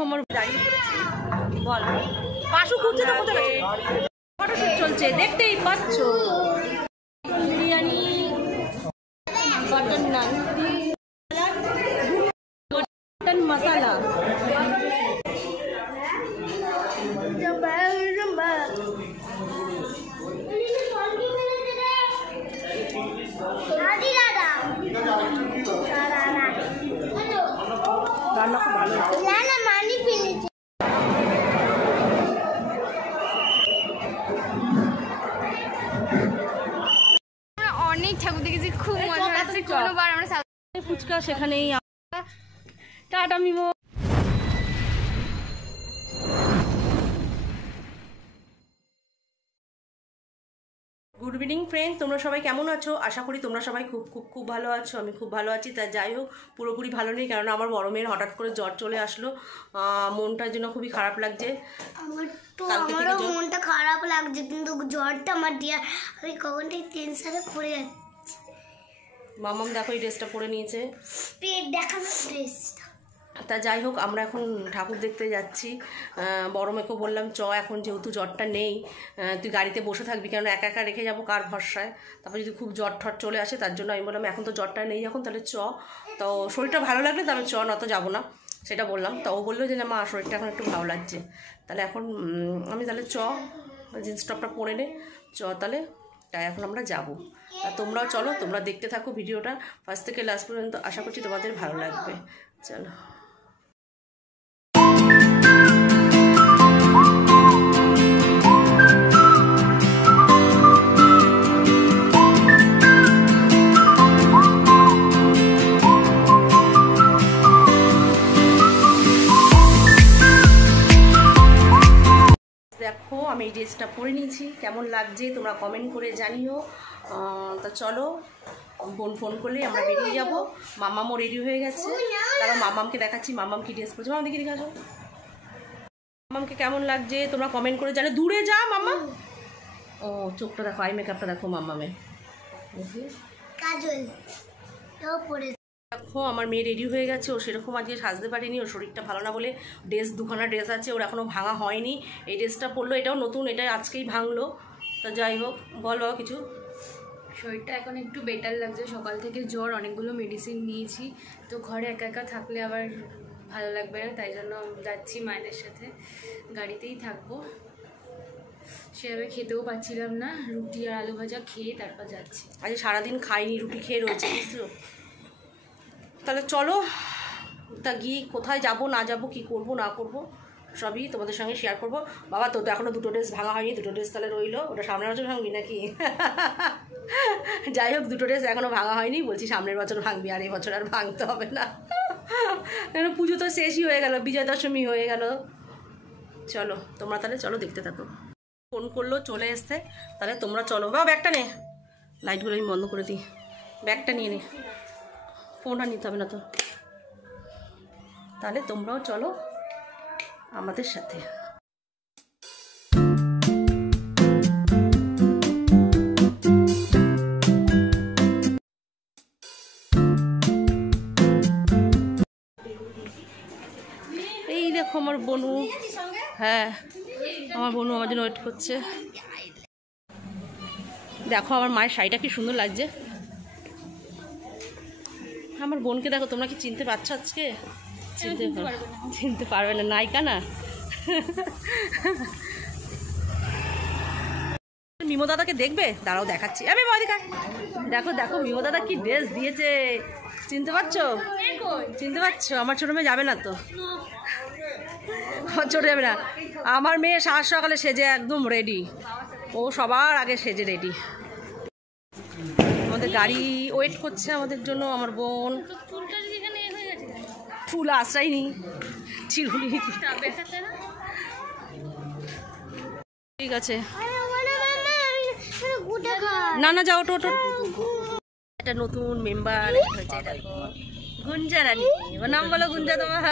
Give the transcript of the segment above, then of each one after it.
দেখো আমার দাঁড়িয়ে পড়েছি। বল পাশু ঘুরছে তো কোথায় গেছে? ফটোশুট চলছে দেখতেই পাচ্ছ। বিরিয়ানি, বাটার নান, মটন মশলা। রান্না খুব ভালো অনেক ঠাকুর দেখেছি, খুব মজা হচ্ছে। কোনোবার আমরা ফুচকা সেখানেই। Tata Mimo. Good evening friend, তোমরা সবাই কেমন আছো? আশা করি তোমরা সবাই খুব খুব খুব ভালো আছো। আমি খুব ভালো আছি। তা যাই হোক, পুরোপুরি ভালো নেই, কারণ আমার বড় মেয়ের হঠাৎ করে জ্বর চলে আসলো। মনটার জন্য খুবই খারাপ লাগছে। আমারও মনটা খারাপ লাগছে, কিন্তু জ্বরটা আমার দিয়ে আমি কখন থেকে টেনশনে পড়ে যাচ্ছি। মামাম দেখো এই ড্রেসটা পরে নিয়েছে, পেট দেখানো ড্রেসটা। তা যাই হোক, আমরা এখন ঠাকুর দেখতে যাচ্ছি। বড় মেয়েকে বললাম চ, এখন যেহেতু জ্বরটা নেই তুই গাড়িতে বসে থাকবি, কেন একা একা রেখে যাবো কার ভরসায়। তারপর যদি খুব জ্বর ঠর চলে আসে, তার জন্য আমি বললাম এখন তো জ্বরটা নেই, এখন তাহলে চ। তো শরীরটা ভালো লাগলে তাহলে চ, না তো যাবো না, সেটা বললাম। তো ও বললো যে না মা শরীরটা এখন একটু ভালো লাগছে। তাহলে এখন আমি তাহলে চ, জিন্স টপটা পরে নে, চ তাহলে। তাই এখন আমরা যাবো। আর তোমরাও চলো, তোমরা দেখতে থাকো ভিডিওটা ফার্স্ট থেকে লাস্ট পর্যন্ত। আশা করছি তোমাদের ভালো লাগবে। চলো। দেখো আমি এই ড্রেসটা পরে নিয়েছি, কেমন লাগছে তোমরা কমেন্ট করে জানিও। তা চলো, বোন ফোন করলে আমরা বেরিয়ে যাবো। মামামও রেডি হয়ে গেছে, তারপর মামামকে দেখাচ্ছি মামাম কি ড্রেস পরেছে। মামা দেখি দেখে আসো, মামামকে কেমন লাগছে তোমরা কমেন্ট করে জানো। দূরে যা মামা। ও চোখটা দেখো, আই মেকআপটা দেখো মামামে, কাজল পরে। দেখো আমার মেয়ে রেডি হয়ে গেছে। ও সেরকম আজকে সাজতে পারেনি, ওর শরীরটা ভালো না বলে। ড্রেস দুখানা ড্রেস আছে ওর, এখনও ভাঙা হয়নি। এই ড্রেসটা পরলো, এটাও নতুন, এটা আজকেই ভাঙলো। তা যাই হোক, বল বাবা কিছু। শরীরটা এখন একটু বেটার লাগছে, সকাল থেকে জ্বর, অনেকগুলো মেডিসিন নিয়েছি। তো ঘরে একা একা থাকলে আবার ভালো লাগবে না, তাই জন্য যাচ্ছি মায়েদের সাথে, গাড়িতেই থাকবো। সেভাবে খেতেও পাচ্ছিলাম না, রুটি আর আলু ভাজা খেয়ে তারপর যাচ্ছি। আজ সারাদিন খাইনি, রুটি খেয়ে রয়েছে বুঝছো। তাহলে চলো, তা গিয়ে কোথায় যাব না যাব, কি করব না করব সবই তোমাদের সঙ্গে শেয়ার করব। বাবা তো এখনও দুটো ড্রেস ভাঙা হয়নি, দুটো ড্রেস তাহলে রইলো। ওটা সামনের বছর ভাঙবি নাকি? যাই হোক, দুটো ড্রেস এখনও ভাঙা হয়নি, বলছি সামনের বছর ভাঙবি, আর এই বছর আর ভাঙতে হবে না। কেন পুজো তো শেষই হয়ে গেল, বিজয়া দশমী হয়ে গেল। চলো তোমরা তাহলে চলো, দেখতে থাকো। ফোন করলো, চলে এসছে। তাহলে তোমরা চলো। বাবা ব্যাগটা নে, লাইটগুলো আমি বন্ধ করে দিই, ব্যাগটা নিয়ে নে, ফোনটা নিতে হবে না তো। তাহলে তোমরাও চলো আমাদের সাথে। এই দেখো আমার বনু, হ্যাঁ আমার বনু আমার জন্য ওয়েট করছে। দেখো আমার মায়ের শাড়িটা কি সুন্দর লাগছে। আমার বোনকে দেখো, তোমরা কি চিনতে পারছো আজকে? চিনতে পারবে না, নায়িকা না। মিমো দাদাকে দেখবে, দাঁড়াও দেখাচ্ছি। আমি দেখো দেখো মিমো দাদা কি ড্রেস দিয়েছে, চিনতে পারছো? চিনতে পারছো? আমার ছোটো মেয়ে যাবে না তো, আমার ছোটো যাবে না। আমার মেয়ে সাত সকালে সেজে একদম রেডি, ও সবার আগে সেজে রেডি। আমাদের গাড়ি ওয়েট করছে আমাদের জন্য। আমার বোন ফুল আশ্রয়নি, চিরুনি। ঠিক আছে, না না যাও, ওটো ওটো। একটা নতুন মেম্বার হয়েছে, দেখো গুঞ্জা রানী। ওর নাম বলো গুঞ্জা তোমার?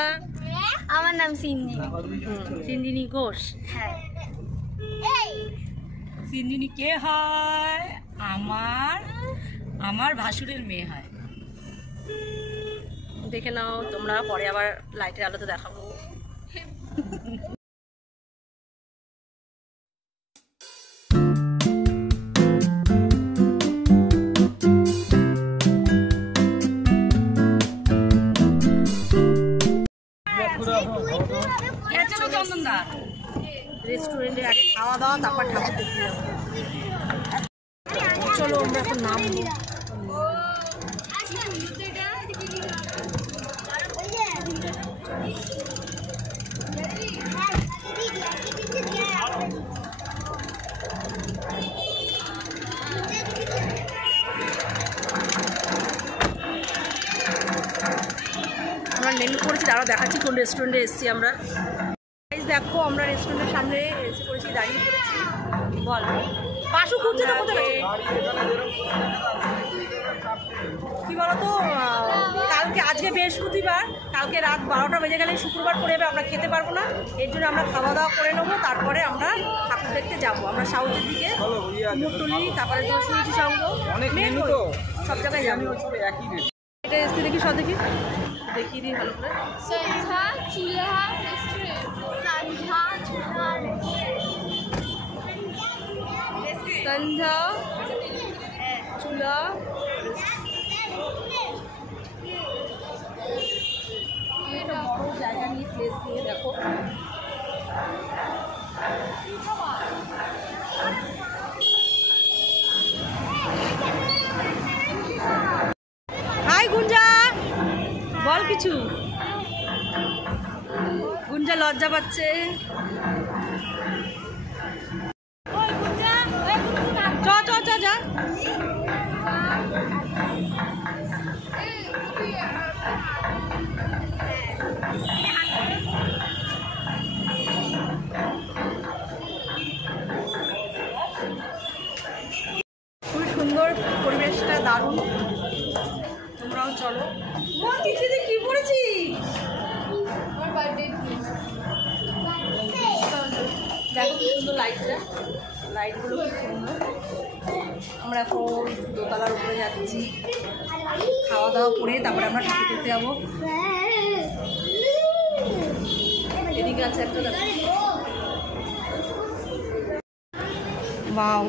আমার নাম সিন্দি। সিন্দিনী ঘোষ। হ্যাঁ, সিন্দিনী কে হয়? আমার ভাসুরের মেয়ে হয়। দেখে নাও তোমরা, পরে আবার লাইটের আলোতে দেখাবো। রেস্টুরেন্টে আগে খাওয়া দাওয়া, তারপর ঠাকুর দেখতে যাবো। চলো আমরা এখন নামবো। আমরা মেনু করেছি, আরও দেখাচ্ছি কোন রেস্টুরেন্টে এসেছি আমরা। দেখো আমরা রেস্টুরেন্টের সামনে এসে পড়েছি, দাঁড়িয়ে পড়েছি। বল পাশু খুঁজছে না কোথায়? কি বলতো, কালকে আজকে বৃহস্পতিবার, কালকে রাত 12টা বেজে গেলে শুক্রবার পড়ে যাবে, আমরা খেতে পারবো না। এর জন্য আমরা খাওয়া দাওয়া করে নেবো, তারপরে আমরা ঠাকুর দেখতে যাবো। আমরা সাউথের দিকে কুমোরটুলি, তারপরে তোমার সুরুচি সঙ্গ, সব জায়গায় যাবো। এটা এসে দেখি, সব দেখি, দেখিয়ে দিই ভালো করে। সন্ধ্যা চুলা একটা বড় জায়গা নিয়ে প্লেস নিয়ে দেখো। হাই গুঞ্জা, বল কিছু। গুঞ্জা লজ্জা পাচ্ছে। চ চ চ যা। খুব সুন্দর পরিবেশটা, দারুণ। তোমরাও চলো। কি পড়েছি? আমার বার্থডে দেখো কি সুন্দর লাইটটা, লাইটগুলো কি সুন্দর। আমরা এখন দোতলার উপরে যাচ্ছি, খাওয়া দাওয়া করে তারপরে আমরা ঠাকুর দেখতে যাবো। এদিকে আছে একটা, বাও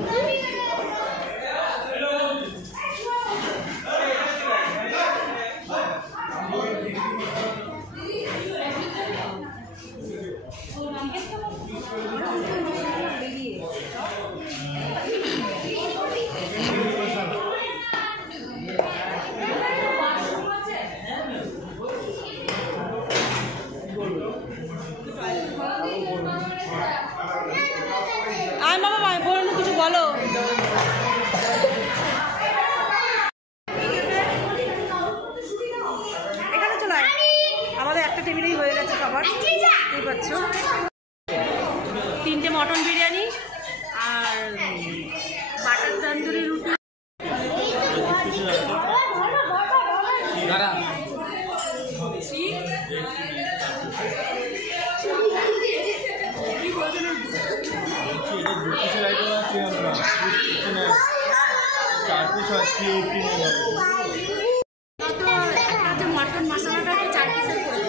কিছু বলো। এখানে চলে আমাদের একটা টেবিলেই হয়ে গেছে খাবার, বুঝতেই পারছো। 3টে মটন বিরিয়ানি আর বাটার তন্দুরি রুটি। মটন মশলাটা 4 পিসের করে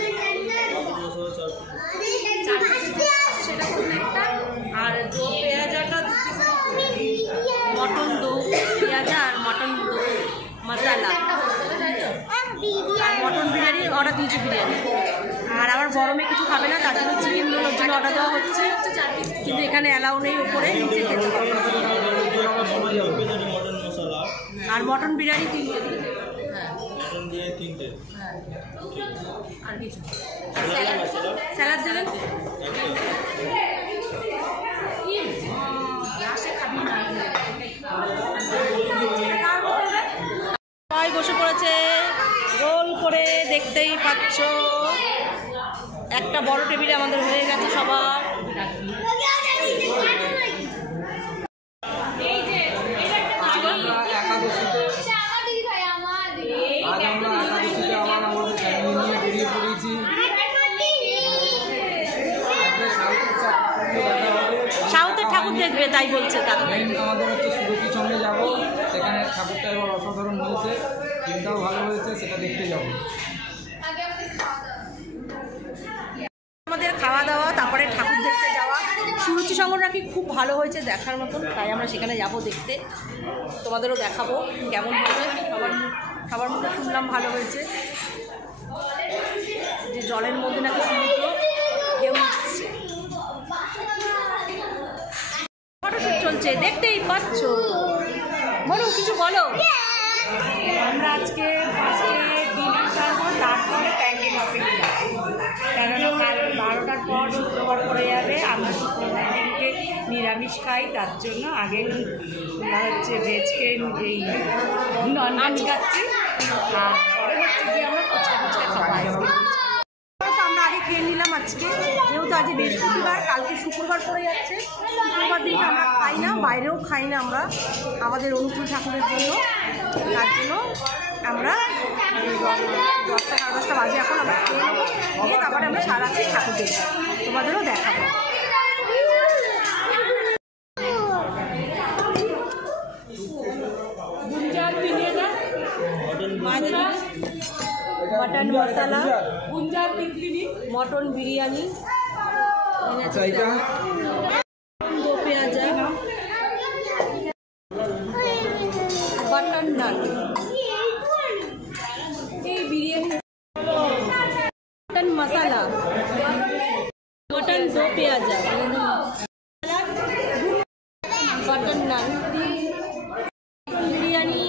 সেটা করুন একটা, আর দো পেঁয়াজাটা 2 পিসের, মটন দো পেঁয়াজা আর মটন দো মশলা, আর মটন বিরিয়ানি অর্ডার দিয়েছি বিরিয়ানি। আর আমার বড় মেয়ে কিছু খাবে না, তার জন্য চিকেন রোলের জন্য অর্ডার দেওয়া হচ্ছে, কিন্তু এখানে অ্যালাউ নেই, উপরে নিচে খেতে হবে। আর মটন বিরিয়ানি 3টে। হ্যাঁ হ্যাঁ, আর কিছু স্যালাড দেবেন। সবাই বসে পড়েছে গোল করে, দেখতেই পাচ্ছ। একটা বড় টেবিলে আমাদের হয়ে গেছে সবার। সাউথের ঠাকুর দেখবে তাই বলছে দাদা। আমাদের হচ্ছে সুরুচি সঙ্গে যাবো, সেখানে ঠাকুরটা এবার অসাধারণ হয়েছে, চিন্তাও ভালো হয়েছে, সেটা দেখতে যাবো। আমাদের খাওয়া দাওয়া তারপরে ঠাকুর দেখতে যাওয়া। সুরুচি সংগ্রহ নাকি খুব ভালো হয়েছে দেখার মতন, তাই আমরা সেখানে যাব দেখতে, তোমাদেরও দেখাবো কেমন হয়েছে। সবার মধ্যে শুনলাম ভালো হয়েছে, যে জলের মধ্যে নাকি সমুদ্র ঢেউ উঠছে, ফটোশুট চলছে, দেখতেই পাচ্ছ। বলো কিছু বলো। আমরা আজকে ফার্স্টে ডিনার সারবো, তারপরে প্যান্ডেল শপিং যাবো, কেননা কাল 12টার পর শুক্রবার পড়ে যাবে। আমরা শুক্রবার দিনকে নিরামিষ খাই, তার জন্য আগে হচ্ছে ভেজকে এই ননভেজ খাচ্ছি, আর পরে হচ্ছে গিয়ে আমরা ফুচকা খাবো, আইসক্রিম। আমরা আগে খেয়ে নিলাম আজকে, যেহেতু আজ বৃহস্পতিবার, কালকে শুক্রবার পড়ে যাচ্ছে। শুক্রবার দিন আমরা খাই না, বাইরেও খাই না আমরা, আমাদের অনুকূল ঠাকুরের জন্য। তার জন্য আমরা 10টা 10:30 বাজে এখন আমরা খেয়ে নেবো, নিয়ে তারপরে আমরা সারা রাত্রি ঠাকুর দেখবো, তোমাদেরও দেখাবো। মটন মশলা, মটন বিরিয়ানি, দো পেঁয়াজা, বাটার নান, এই বিরিয়ানি, মটন মশলা, মটন দো পেঁয়াজা, বাটার নান, বিরিয়ানি।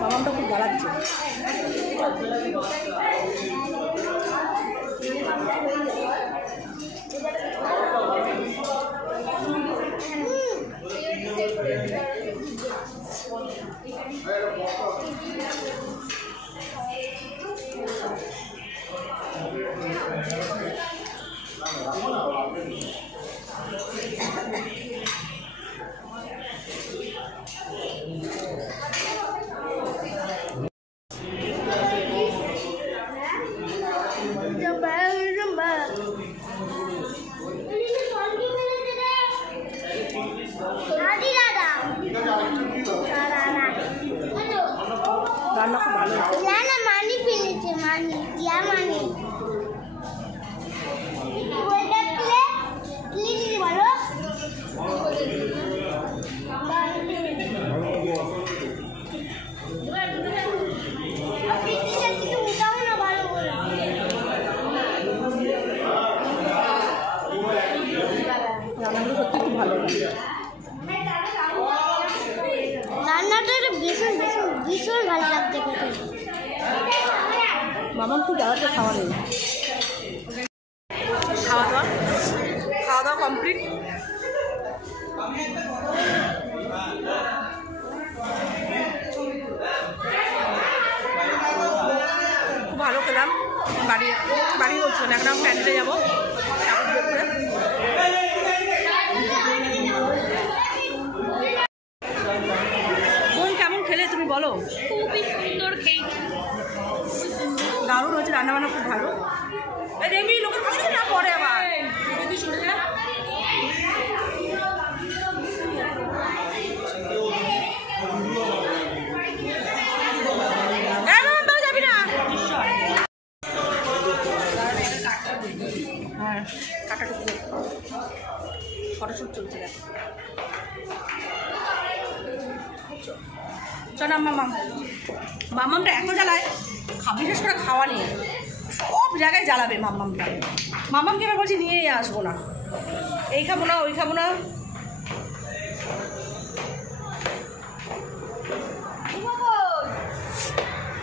মামামটা খুব জ্বালাচ্ছে। রান্না খুব ভালো হয়েছে। মানি ফেলেছে, মানি দিয়া মানি ভালো। রান্নাগুলো সত্যি খুব ভালো লাগে। রান্নাটা ভীষণ ভীষণ ভীষণ ভালো লাগছে খেতে। মামাম খুব জ্বালাতে খাওয়া নেই। খাওয়া দাওয়া কমপ্লিট। খুব ভালো খেলাম। বাড়ি বলছিল না, এখন আমরা প্যান্ডেলে যাবো ঠাকুর দেখতে। বোন কেমন খেলে তুমি বলো? খুবই সুন্দর খেয়েছি, দারুণ হয়েছে, রান্নাবান্না খুব ভালো। দেখবি লোকের কাছে না পরে আবার যদি সরে যায়। যাবি না, হ্যাঁ কাটাটুকু ফটোশুট চলছে। দেখো চল মামামটা এত জ্বালায়, বিশেষ করে খাওয়া নিয়ে সব জায়গায় জ্বালাবে মামামটা। মামামকে এবার বলছি নিয়েই আসবো না, এই খাবো না ওই খাবো না।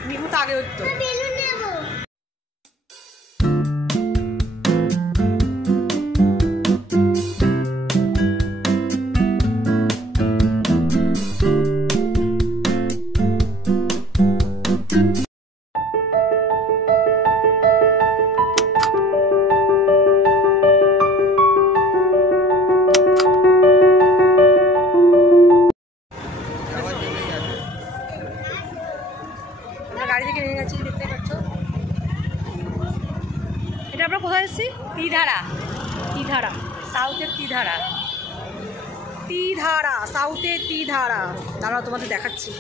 মিহু তো আগে হতো। গাড়ি থেকে নিয়ে গেছি, দেখতে পাচ্ছ। এটা আমরা কোথায় এসেছি? তিধারা, সাউথের তিধারা, সাউথের তিধারা। দাঁড়াও তোমাদের দেখাচ্ছি।